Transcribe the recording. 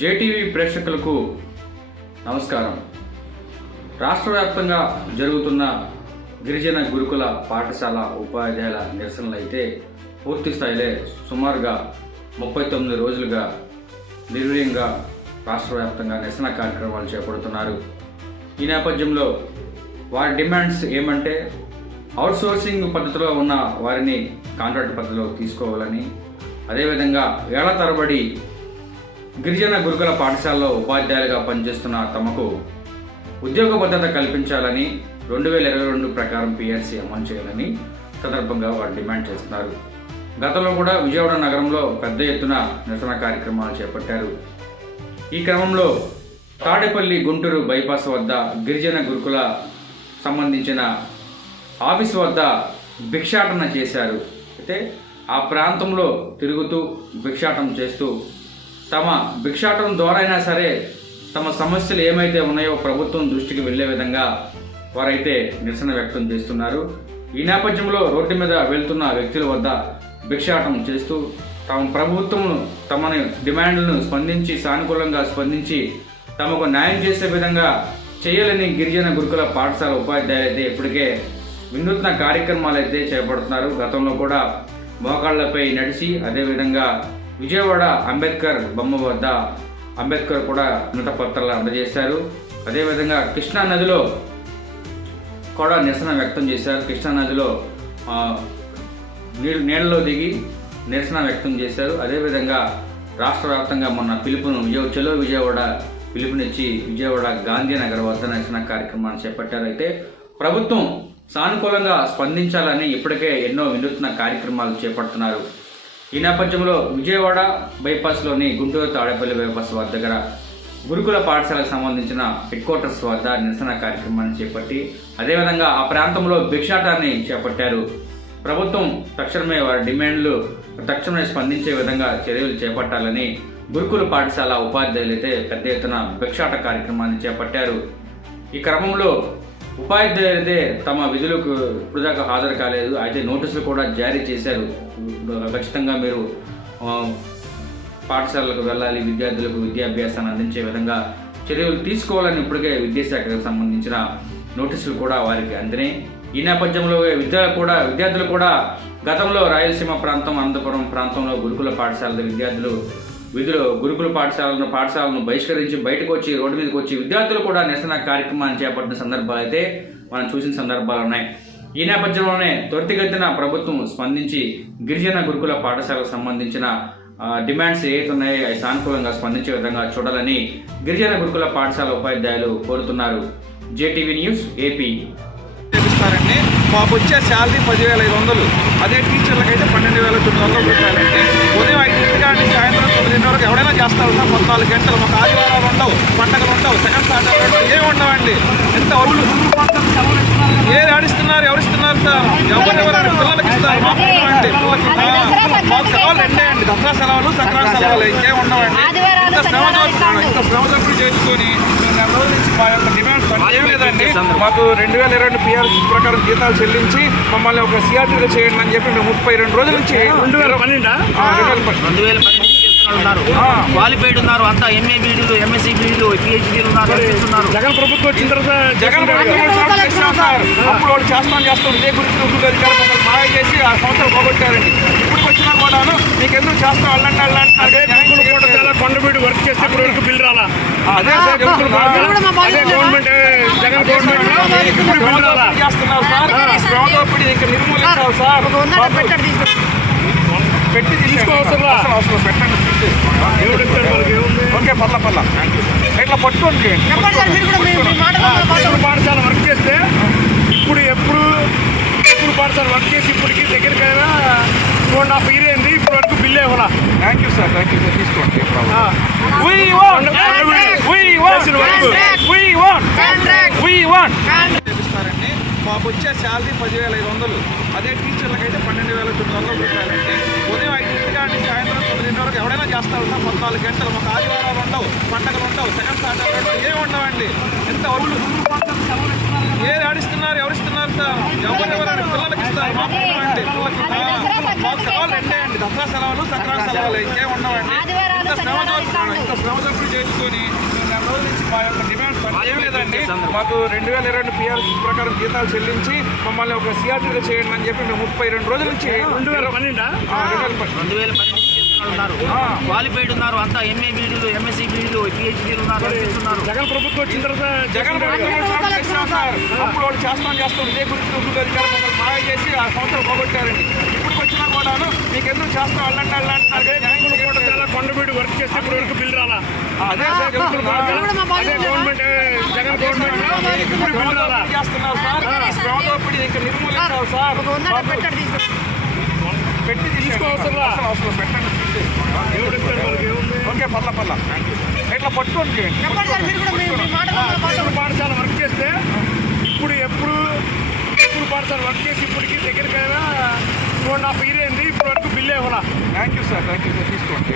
JTV ప్రేక్షకులకు నమస్కారం. రాష్ట్ర వ్యాప్తంగా జరుగుతున్న గిరిజన గురుకుల పాఠశాల ఉపాధ్యాయుల నిరసనలు అయితే పూర్తి స్థాయిలో సుమారుగా 39 రోజులుగా నిర్వీర్యంగా రాష్ట్ర వ్యాప్తంగా నిరసన కార్యక్రమాలు చేపడుతున్నారు. ఈ నేపథ్యంలో వారి డిమాండ్స్ ఏమంటే అవుట్సోర్సింగ్ పద్ధతిలో ఉన్న వారిని కాంట్రాక్ట్ పద్ధతిలో తీసుకోవాలని, అదేవిధంగా ఏళ్ల తరబడి గిరిజన గురుకుల పాఠశాలలో ఉపాధ్యాయులుగా పనిచేస్తున్న తమకు ఉద్యోగ భద్రత కల్పించాలని, 2022 ప్రకారం పిఆర్సీ అమలు చేయాలని సందర్భంగా వారు డిమాండ్ చేస్తున్నారు. గతంలో కూడా విజయవాడ నగరంలో పెద్ద ఎత్తున నిరసన కార్యక్రమాలు చేపట్టారు. ఈ క్రమంలో తాడేపల్లి గుంటూరు బైపాస్ వద్ద గిరిజన గురుకుల సంబంధించిన ఆఫీసు వద్ద భిక్షాటన చేశారు. అయితే ఆ ప్రాంతంలో తిరుగుతూ భిక్షాటన చేస్తూ తమ భిక్షాటన ద్వారా అయినా సరే తమ సమస్యలు ఏమైతే ఉన్నాయో ప్రభుత్వం దృష్టికి వెళ్లే విధంగా వారైతే నిరసన వ్యక్తం చేస్తున్నారు. ఈ నేపథ్యంలో రోడ్డు మీద వెళ్తున్న వ్యక్తుల వద్ద భిక్షాటన చేస్తూ తమ ప్రభుత్వం తమ డిమాండ్లను స్పందించి సానుకూలంగా స్పందించి తమకు న్యాయం చేసే విధంగా చేయాలని గిరిజన గురుకుల పాఠశాల ఉపాధ్యాయులు అయితే ఇప్పటికే వినూత్న కార్యక్రమాలు అయితే చేపడుతున్నారు. గతంలో కూడా మోకాళ్లపై నడిచి, అదేవిధంగా విజయవాడ అంబేద్కర్ బొమ్మ వద్ద అంబేద్కర్ కూడా వినతి పత్రాలు అందజేశారు. అదేవిధంగా కృష్ణా నదిలో కూడా నిరసన వ్యక్తం చేశారు. కృష్ణా నదిలో నీళ్ళలో దిగి నిరసన వ్యక్తం చేశారు. అదేవిధంగా రాష్ట్ర వ్యాప్తంగా మొన్న పిలుపును చలో విజయవాడ పిలుపునిచ్చి విజయవాడ గాంధీనగర్ వద్ద నిరసన కార్యక్రమాన్ని చేపట్టారు. అయితే ప్రభుత్వం సానుకూలంగా స్పందించాలని ఇప్పటికే ఎన్నో వినూత్న కార్యక్రమాలు చేపడుతున్నారు. ఈ నేపథ్యంలో విజయవాడ బైపాస్లోని గుంటూరు తాడేపల్లి బైపాస్ వద్ద దగ్గర గురుకుల పాఠశాలకు సంబంధించిన హెడ్ క్వార్టర్స్ వద్ద నిరసన కార్యక్రమాన్ని చేపట్టి అదేవిధంగా ఆ ప్రాంతంలో భిక్షాటాన్ని చేపట్టారు. ప్రభుత్వం తక్షణమే వారి డిమాండ్లు తక్షణమే స్పందించే విధంగా చర్యలు చేపట్టాలని గురుకుల పాఠశాల ఉపాధ్యాయులు అయితే పెద్ద ఎత్తున భిక్షాట కార్యక్రమాన్ని చేపట్టారు. ఈ క్రమంలో ఉపాధ్యాయులైతే తమ విధులకు ఇప్పుడు దాకా హాజరు కాలేదు. అయితే నోటీసులు కూడా జారీ చేశారు. ఖచ్చితంగా మీరు పాఠశాలకు వెళ్ళాలి, విద్యార్థులకు విద్యాభ్యాసాన్ని అందించే విధంగా చర్యలు తీసుకోవాలని ఇప్పటికే విద్యాశాఖకు సంబంధించిన నోటీసులు కూడా వారికి అందినాయి. ఈ నేపథ్యంలో విద్యార్థులు కూడా గతంలో రాయలసీమ ప్రాంతం, అనంతపురం ప్రాంతంలో గురుకుల పాఠశాల గురుకుల పాఠశాలను బహిష్కరించి బయటకు వచ్చి రోడ్డు మీదకి వచ్చి విద్యార్థులు కూడా నిరసన కార్యక్రమాన్ని చేపట్టిన సందర్భాలు అయితే మనం చూసిన సందర్భాలు ఉన్నాయి. ఈ నేపథ్యంలోనే త్వరితగతిన ప్రభుత్వం స్పందించి గిరిజన గురుకుల పాఠశాలకు సంబంధించిన డిమాండ్స్ ఏవైతే ఉన్నాయో అవి సానుకూలంగా స్పందించే విధంగా చూడాలని గిరిజన గురుకుల పాఠశాల ఉపాధ్యాయులు కోరుతున్నారు. JTV news AP. చేపిస్తారండి. మాకు వచ్చే శాలరీ 10,500, అదే టీచర్లకైతే 12,900 రూపాయలండి. ఉదయం 5 నుంచి సాయంత్రం 9 వరకు ఎవడైనా చేస్తారు సార్. 14 గంటలు. మాకు ఆదివారాలు ఉండవు, పండగలు ఉండవు, సెకండ్ సాటర్డే ఉండవు, ఏమి ఉండవండి. ఎంత అరువులు ఏది ఆడిస్తున్నారు, ఎవరిస్తున్నారు సార్? ఎవరెవరు పిల్లలకి ఇస్తారు, మాకు ఉండవండి. మాకు సెలవులు రెండే అండి, దసరా సెలవులు, సంక్రాంతి సెలవులు, ఇంకేం ఉండవండి. ఇంత శ్రమ దోపిడీ చేసుకొని 2 రోజుల నుంచి మా యొక్క డిమాండ్స్ ఏం లేదండి. మాకు 2022 పిఆర్సీ ప్రకారం జీతాలు చెల్లించి మమ్మల్ని ఒక సిఆర్టీగా చేయండి అని చెప్పి 32 రోజుల నుంచి 2012 ఉన్నారు, క్వాలిఫైడ్ ఉన్నారు, అంతా ఎంఏ బీడీలు, ఎంఎస్సీ బీడీలు, పిహెచ్డీలు ఉన్నారు. జగన్ ప్రభుత్వం వచ్చిన తర్వాత అప్పుడు వాళ్ళు చేస్తాం ఇదే గురించి అధికారులు మాయ చేసి ఆ సంవత్సరాలు పోగొట్టారండి. ఇప్పుడు వచ్చినా కూడాను మీకు ఎందుకు చేస్తాం అల్లండి కొండబీడు వర్క్ చేస్తే ఇప్పుడు వరకు బిల్ రాలా. అదే గవర్నమెంట్ జగన్ గవర్నమెంట్ చేస్తున్నారు సార్. శ్రమ దోపిడీ ఇంకా నిర్మూలించాలి సార్. పెట్టి తీసుకోవసరం పెట్టండి. ఓకే, పల్ల ఇట్లా పట్టుకోండి. పాఠశాల వర్క్ చేస్తే ఎప్పుడు పాఠశాల వర్క్ చేసి ఇప్పటికి దగ్గరికైనా 2.5 years అయింది. ఇప్పుడు వరకు బిల్ ఇవ్వాలా. థ్యాంక్ యూ సార్ తీసుకోండి. చేపిస్తారండి. మాకు వచ్చే శాలరీ 10,500, అదే టీచర్లకైతే 12,900 రూపాయలండి. ఉదయం 5 నుంచి సాయంత్రం 9 వరకు ఎవడైనా చేస్తారు సార్. 14 గంటలు. మాకు ఆదివారాలు ఉండవు, పండగలు ఉండవు, సెకండ్ సాటర్డే ఉండవు, ఏమి ఉండవండి. ఎంత అరువులు ఏది ఆడిస్తున్నారు, ఎవరిస్తున్నారు సార్? ఎవరెవరు పిల్లలకి ఇస్తారు, మాకు ఉండవండి. మాకు సెలవులు రెండే అండి, దసరా సెలవులు, సంక్రాంతి సెలవులు, ఇంకేం ఉండవండి. ఇంత శ్రమ ఇంత శ్రమదక్కులు చేసుకొని మేము నెల రోజుల నుంచి మా యొక్క డిమాండ్స్ ఏం లేదండి. మాకు 2022 పిఆర్సీ ప్రకారం జీతాలు చెల్లించి మమ్మల్ని ఒక సిఆర్టీగా చేయండి అని చెప్పి మేము 32 రోజుల నుంచి 2010 ఉన్నారు, క్వాలిఫైడ్ ఉన్నారు, అంతా ఎంఏ బీడీలు, ఎంఎస్సీ బీడీలు, పిహెచ్డీలు ఉన్నారు, ఉన్నారు. జగన్ ప్రభుత్వం వచ్చిన తర్వాత అప్పుడు వాళ్ళు చేస్తాం ఇదే గురించి ఉద్యోగ అధికారులు మమ్మల్ని మాయ చేసి ఆ సంవత్సరం పోగొట్టారండి. ఇప్పుడు వచ్చినా కూడాను మీకు ఎందుకు చేస్తాం వెళ్ళండి చాలా కొండబీడు వర్క్ చేస్తే ఇప్పుడు వరకు బిల్ రాలా. అదే సార్ గవర్నమెంట్ జగన్ గవర్నమెంట్ చేస్తున్నారు సార్. శ్రమదోపిడీ ఇంకా నిర్మూలించాలి సార్. పెట్టి తీసుకోవసరం పెట్టండి. ఓకే పర్ల ఇట్లా పట్టుకోండి. పాఠశాల వర్క్ చేస్తే ఎప్పుడు పాఠశాల వర్క్ చేసి ఇప్పటికి దగ్గరికైనా 2.5 years అయింది. ఇప్పుడు వరకు బిల్ ఇవ్వాలా. థ్యాంక్ యూ సార్ తీసుకోండి.